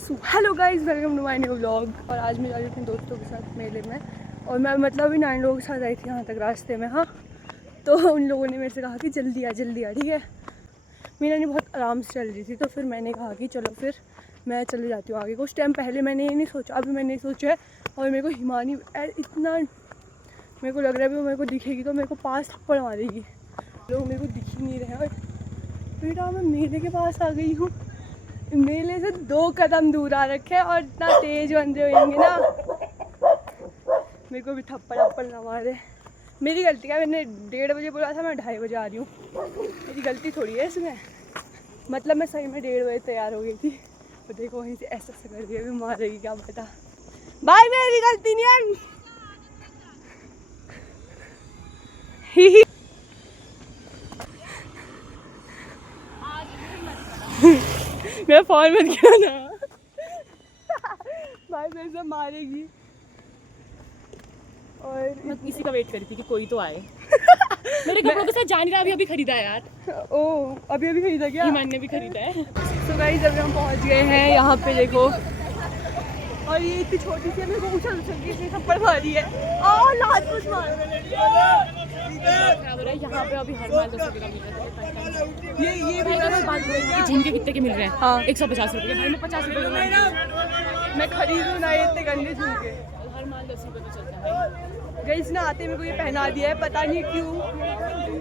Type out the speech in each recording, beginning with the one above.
Hello guys, welcome to my new vlog. और आज मैं जा रही थी दोस्तों के साथ मेले में, और मैं मतलब अभी 9 लोगों के साथ आई थी यहाँ तक रास्ते में। हाँ, तो उन लोगों ने मेरे से कहा कि जल्दी आ ठीक है। मेरा नहीं बहुत आराम से चल रही थी, तो फिर मैंने कहा कि चलो फिर मैं चले जाती हूँ आगे। कुछ टाइम पहले मैंने ये नहीं सोचा, अभी मैंने सोचा है। और मेरे को हिमानी इतना मेरे को लग रहा है वो मेरे को दिखेगी तो मेरे को पास थप्पड़ मारेगी। लोग मेरे को दिख ही नहीं रहे। और बेटा मैं मेले के पास आ गई हूँ। मेले से 2 कदम दूर आ रखे हैं और इतना तेज बंदे होंगे ना, मेरे को भी थप्पड़ ना मारे। मेरी गलती है, मैंने 1:30 बजे बोला था, मैं 2:30 बजे आ रही हूँ। मेरी गलती थोड़ी है इसमें। मतलब मैं सही में 1:30 बजे तैयार हो गई थी, तो देखो वहीं से ऐसा कर दिया, भी मारेगी क्या पता। भाई मेरी गलती नहीं है। ही मेरा फोन मत किया ना भाई, मेरे से मारेगी। और मैं इसी का वेट कर रही थी कि कोई तो आए। मेरे कपड़ों के साथ जानी रहा अभी खरीदा है यार। ओ अभी खरीदा क्या? ईमान ने भी खरीदा है। तो गाइस अभी हम पहुंच गए हैं यहाँ पे, देखो। और ये इतनी छोटी सी है, मेरे को उछल के इतनी थप्पड़ मारी है। और लात कुछ मार यहाँ पे अभी हर माल 10 रुपये का मिल रहा है। ये भी मैं बात कर रही थी कि झुमके कितने के मिल रहे हैं। हाँ 150 रुपये भाई, मैं 50 रुपये का मैं खरीदूँ ना ये इतने गंदे झुमके। हर माल 10 रुपये का चलता है भाई। गाइस ना आते मेरे को ये पहना दिया है, पता नहीं क्यों।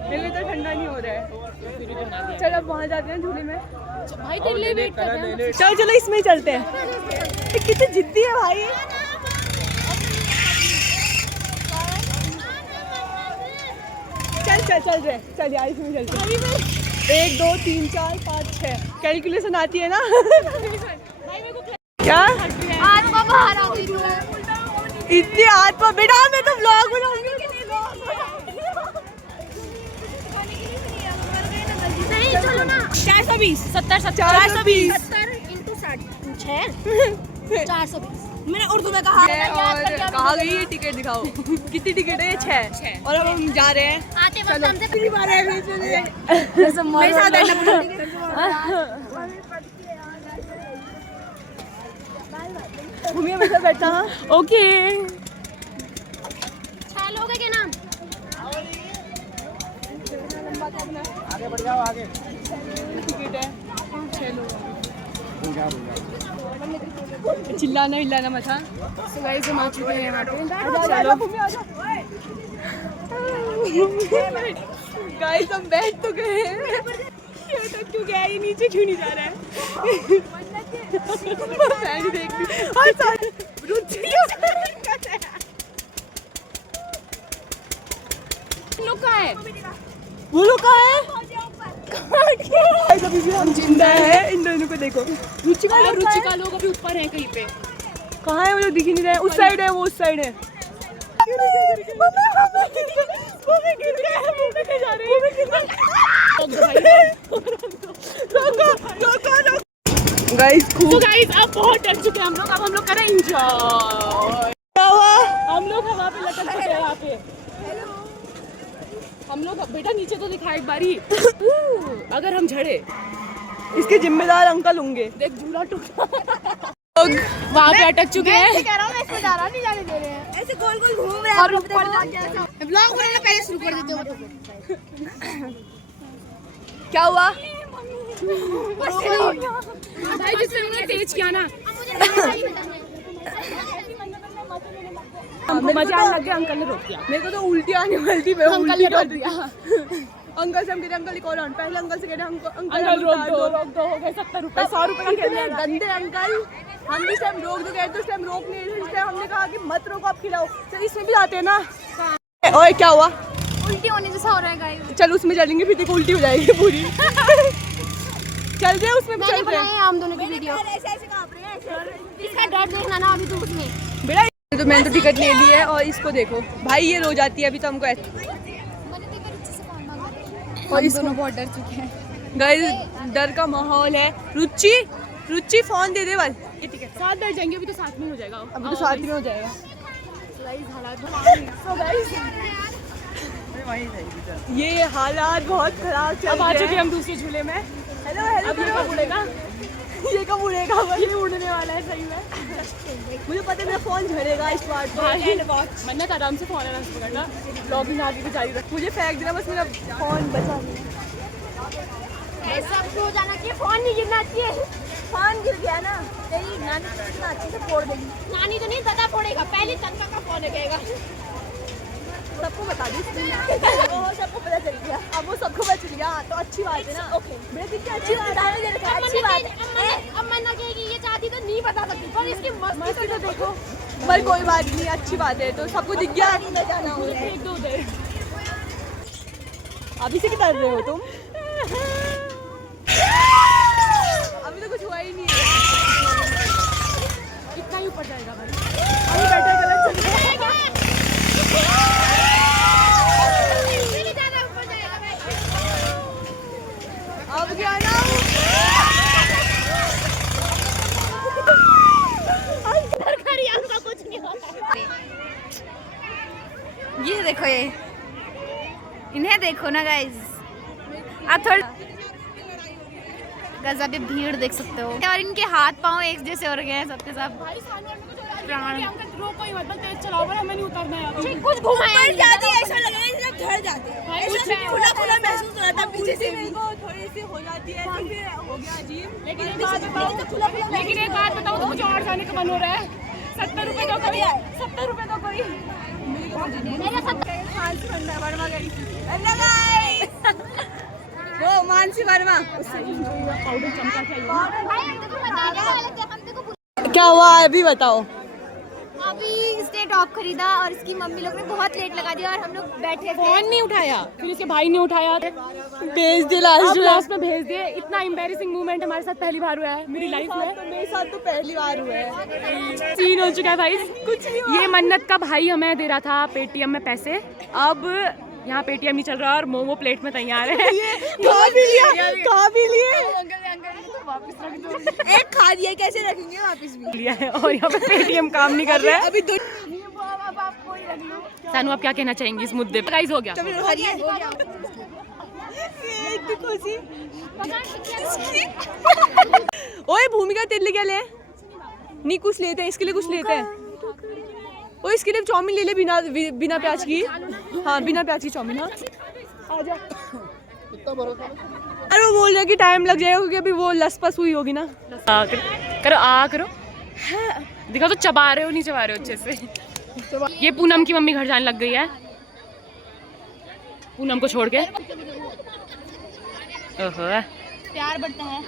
मेरे लिए तो ठंडा नहीं हो रहा है। चल अब वहाँ जाते हैं झूले में। भाई तेरे लिए वेट कर रहे हैं। चलो इसमें ही चलते हैं। कितने जिद्दी है भाई। चल रहे चल यार, इसमें चलते हैं। 1 2 3 4 5 6 कैलकुलेशन आती है ना। क्या आत्मा बाहर आ गई तू। इतनी आत्मा बेटा, मैं तो व्लॉग बनाऊंगी। नहीं चलो ना। 420 70 420 70 × 60 420। मैंने उर्दू में कहा। और कहा गई ये टिकट दिखाओ। कितनी टिकट है? 6। और अब हम जा रहे हैं। आते वक्त हमसे मेरे साथ घूमिए, मेरे साथ बैठा। ओके 6 लोग हैं क्या नाम? आगे बढ़ जाओ आगे। टिकट है 6 लोग। चिल्लाना हिलाना मत। हाँ सो गाइस हम आ चुके हैं यहाँ पे। चलो गाइस हम बैठ तो गए हैं। ये तक क्यों गया, ये नीचे क्यों नहीं जा रहा है? मैंने देख ली। और सारे लोग कहाँ है? वो लोग कहाँ है? अभी भी हम जिंदा है। इन दोनों को देखो। रुचिका लोग अभी ऊपर हैं कहीं पे। कहाँ है वो लोग? दिख ही नहीं रहे। उस साइड है, वो उस साइड है। गाइस तो गाइस अब बहुत डर चुके हैं हम लोग। अब हम लोग करें एंजॉय। हम लोग हवा पे लटक चुके हैं यहाँ पे। हम लोग बेटा नीचे तो दिखा एक बारी। अगर हम झड़े इसके जिम्मेदार अंकल होंगे। देख झूला टूटा। वहाँ पे अटक चुके हैं। कह रहा हूँ मैं इसमें जा रहा नहीं जाने दे रहे हैं। ऐसे गोल गोल घूम रहे हैं और ऊपर ब्लॉग बनाना पहले शुरू कर देते हो। क्या हुआ? भाई जिससे हमने तेज किया ना, हमको मजा आने लग गया। अंकल ने रोक दिया। मेरे को तो उल्टी आने वाली थी। मैं अंकल उल्टी ने रोक कर दी। दिया। अंकल से हम कहते अंकल कॉल ऑन। पहले अंकल से कहते अंकल रोक दो हो गए 70 रुपए 100 रुपए का खेल रहा है। गंदे अंकल। हम इस टाइम रोक दो कहते, उस टाइम रोक नहीं रहे। इस टाइम हमने कहा कि मत रोको, आप खिलाओ। चल इसमें भी जाते हैं ना। ओए क्या हुआ? उल्टी होने जैसा हो रहा है गाइस। चल उसमें चलेंगे, फिर देखो उल्टी हो जाएगी पूरी। चल रहे उसमें भी मैंने चल रहे बनाई है हम दोनों की वीडियो। ऐसे कांप रहे हैं। इसका डर देखना ना अभी धूप में। बेटा तो मैंने तो टिकट ले ली है। और इसको देखो भाई, ये रो जाती है। अभी तो हमको और इस दोनों बहुत डर चुके हैं गाइस। डर का माहौल है। रुचि फोन दे दे बस। ये टिकट साथ बैठ जाएंगे। अभी तो साथ में हो जाएगा। अभी तो साथ में हो जाएगा। ये हालात बहुत खराब चल अब आ रहे चुके हैं। हम दूसरे झूले में। हेलो हेलो अब ये कब उड़ेगा? ये कब उड़ेगा, ये उड़ने वाला है सही में। मुझे पता है मेरा फोन झड़ेगा इस बार तो। मन्नत आराम से फोन आराम से पकड़ना, ब्लॉगिंग आगे भी जारी रख। मुझे फेंक देना बस, मेरा फोन बचा नहीं। ऐसा हो जाना कि फोन नहीं गिरना चाहिए। फोन गिर गया ना, तेरी नानी कितना अच्छे से फोड़ देगी। नानी तो नहीं, दादा फोड़ेगा। पहले तनका का फोन लगेगा। सबको बता दी वो सबको पता चल गया। अब वो सबको पता चल गया तो अच्छी बात है ना। ओके मेरे कितनी अच्छी बात है, अच्छी बात है। अब मन्ना कहेगी ये चाहती तो नहीं बता सकती, पर इसकी मस्ती तो देखो। पर कोई बात नहीं, अच्छी बात है। तो सबको दिख गया जाना हो रहा है। एक दो उधर। अभी से क्या कर रहे हो तुम? अभी तो कुछ हुआ ही नहीं है। कितना ही ऊपर जाएगा भाई? अभी बैठे गलत चल रहा है। अब क्या ना ये देखो, ये इन्हें देखो ना गाइस। आप थोड़ा गजब भीड़ देख सकते हो, और इनके हाथ पांव एक जैसे हो गए हैं सबके सब। रोको ही मत, तेज चलाओ, पर हमें नहीं उतरना है अभी। कुछ घुमाया नहीं। जाती है, ऐसा लग रहा है जैसे धड़ जाते हैं। ऐसा खुला खुला महसूस हो रहा था पीछे से। मेरे को थोड़ी सी हो जाती है तो फिर हो गया अजीब। लेकिन एक बात बताओ, तो मुझे और जाने का मन हो रहा है। 70 रुपए दो कोई, 70 रुपए दो कोई। वर्मा गई। हेलो गाइस, वो मानसी वर्मा। पाउडर चमका क्या हुआ अभी बताओ। अभी इसने टॉप खरीदा और इसकी मम्मी लोग ने बहुत लेट लगा दिया और हम लोग बैठे थे। फोन नहीं उठाया, फिर इसके भाई ने उठाया, भेज दे लास्ट में भेज दिए। इतना एम्बैरेसिंग मूवमेंट हमारे साथ पहली बार हुआ है मेरी लाइफ में। मेरे साथ तो पहली बार हुआ है। सीन हो चुका है भाई, कुछ नहीं। ये मन्नत का भाई हमें दे रहा था पेटीएम में पैसे। अब यहाँ पेटीएम नहीं चल रहा और मोमो प्लेट में तैयार है। खा भी लिए एक खा दिया, कैसे रखेंगे वापस भी लिया है और यहाँ पे पेटीएम काम नहीं कर रहा है। अभी दो सानू आप क्या कहना चाहेंगे इस मुद्दे पे? गाइस हो गया। ओए भूमिका तेरे लिए क्या ले? नहीं कुछ लेते हैं, इसके लिए कुछ लेते हैं। ओए इसके लिए चाउमीन ले ले बिना प्याज की। हाँ बिना प्याज की चाउमीन। हाँ आजा। अरे वो बोल रहे कि टाइम लग जाएगा क्योंकि अभी वो लसपस हुई होगी ना। करो दिखा तो चबा रहे हो, नहीं चबा रहे हो अच्छे से। ये पूनम की मम्मी घर जाने लग गई है, पूनम को छोड़ के। ओहो प्यार बढ़ता है।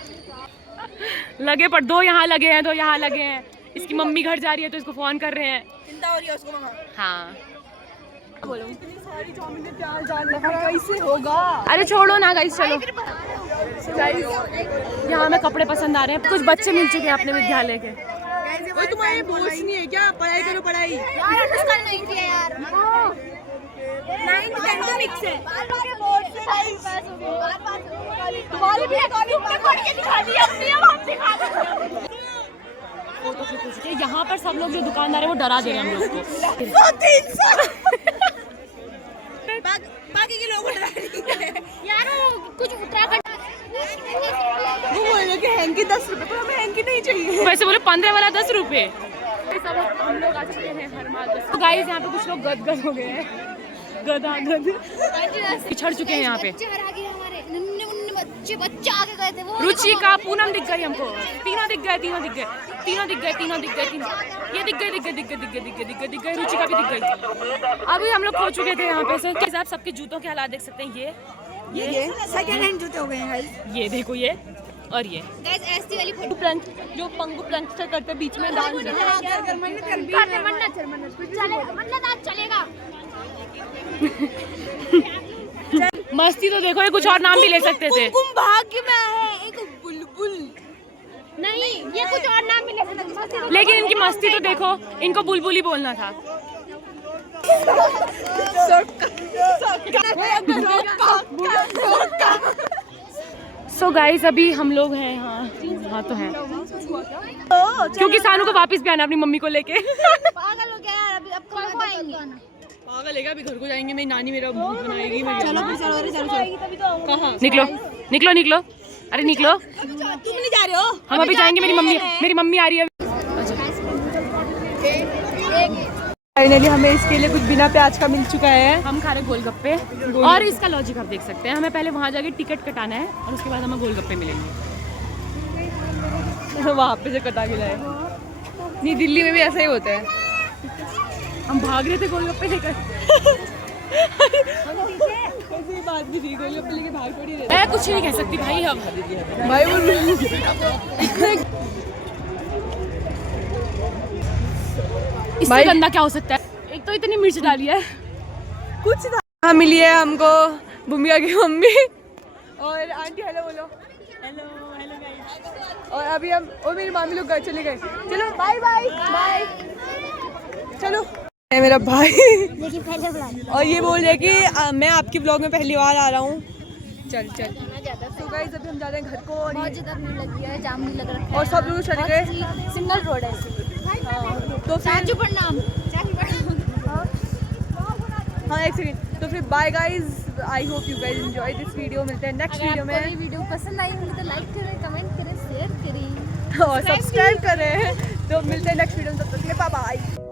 लगे पर दो यहाँ लगे हैं, दो यहाँ लगे हैं। इसकी मम्मी घर जा रही है तो इसको फोन कर रहे हैं। चिंता हो रही है उसको। हाँ बोलो इतनी सारी चाउमीन में प्याज डालना कैसे होगा? अरे छोड़ो ना गाइस, चलो गाइस। यहाँ हमें कपड़े पसंद आ रहे हैं। कुछ बच्चे मिल चुके हैं अपने विद्यालय के। ओए तुम्हारे बोझ नहीं है क्या? पढ़ाई करो पढ़ाई। यार उसका नहीं किया यार। 9 10 तो मिक्स है। बोर्ड से टाइम पास हो गया। तुम्हारी भी तुमने पढ़ के दिखा दी, अपनी अब हम दिखा दो। यहाँ पर सब लोग जो दुकानदार है वो डरा दे रहे हैं हम लोग को। बाकी के लोगों को डरा रही है। यार कुछ उत्तराखंड वो बोल रहे कि हैंकी 10 रुपए, तो हमें हैंकी नहीं चाहिए। वैसे बोले 15 वाला 10 रुपए। हम लोग आ चुके हैं हरमाल। गाइस यहाँ पे कुछ लोग गदगद हो गए हैं, गदागद पिछड़ चुके हैं यहाँ पे। बच्चे आगे गए थे। वो रुचिका पूनम दिख गई हमको, तीनों दिख गए। ये दिख गए, रुचिका भी दिख गई। अभी हम लोग खो चुके थे यहाँ पे से। आप सबके जूतों के हालात देख सकते हैं। ये सेकंड हैंड जूते हो गए हैं। ये देखो, ये और ये गाइस ऐसी वाली फोटो जो पंगु प्रंगस्टर करते बीच में डांस मन्नत आज चलेगा। मस्ती तो देखो, ये कुछ और नाम भी ले सकते थे। कुमकुम भाग्य में है एक बुलबुल। नहीं ये कुछ और नाम मिले थे, लेकिन इनकी मस्ती तो देखो, इनको बुलबुल ही बोलना था। सो गाइस अभी हम लोग हैं यहाँ तो हैं क्योंकि सानू को वापस भी आना अपनी मम्मी को लेके। पागल हो गया यार। अभी अब कब आएंगे? पागल है क्या? अभी घर को जाएंगे, मेरी नानी मेरा भूत बनाएगी। चलो कहाँ? निकलो। अरे निकलो, तुम नहीं जा रहे हो? हम अभी जाएंगे। मेरी मम्मी आ रही है। फाइनली हमें इसके लिए कुछ बिना प्याज का मिल चुका है। हम खा रहे गोलगप्पे और इसका लॉजिक आप देख सकते हैं। हमें पहले वहाँ जाके टिकट कटाना है और उसके बाद हमें गोलगप्पे मिलेंगे। वहाँ पे से कटा के लाए। नहीं, दिल्ली में भी ऐसा ही होता है। हम भाग रहे थे गोलगप्पे लेकर। ऐसी बात भी थी, गोलगप्पे लेके भाग थोड़ी रहे। मैं कुछ नहीं कह सकती भाई। हम भाई वो इससे गंदा क्या हो सकता है? एक तो इतनी मिर्च डाली है। कुछ था। हाँ, मिली है हमको भूमिका की मम्मी और आंटी। हेलो बोलो। Hello guys. और अभी हम और मेरी मामी लोग घर चले गए। चलो बाय बाय बाय। चलो, है मेरा भाई और ये बोल रहे कि मैं आपके ब्लॉग में पहली बार आ रहा हूँ। चल तो गाइस अभी हम जा रहे हैं घर को। और बहुत ज़्यादा भीड़ लगी है, जाम भी लग रखा है और सब लोग चले गए। सिंगल रोड है। तो फिर प्रणाम। हाँ, एक सेकंड। तो फिर bye guys. I hope you guys enjoy this video. मिलते हैं नेक्स्ट वीडियो में। अगर वीडियो पसंद आई होगी तो लाइक करें, कमेंट करें, शेयर करें और सब्सक्राइब करें। तो मिलते हैं नेक्स्ट वीडियो में। तब तक के लिए बाय बाय।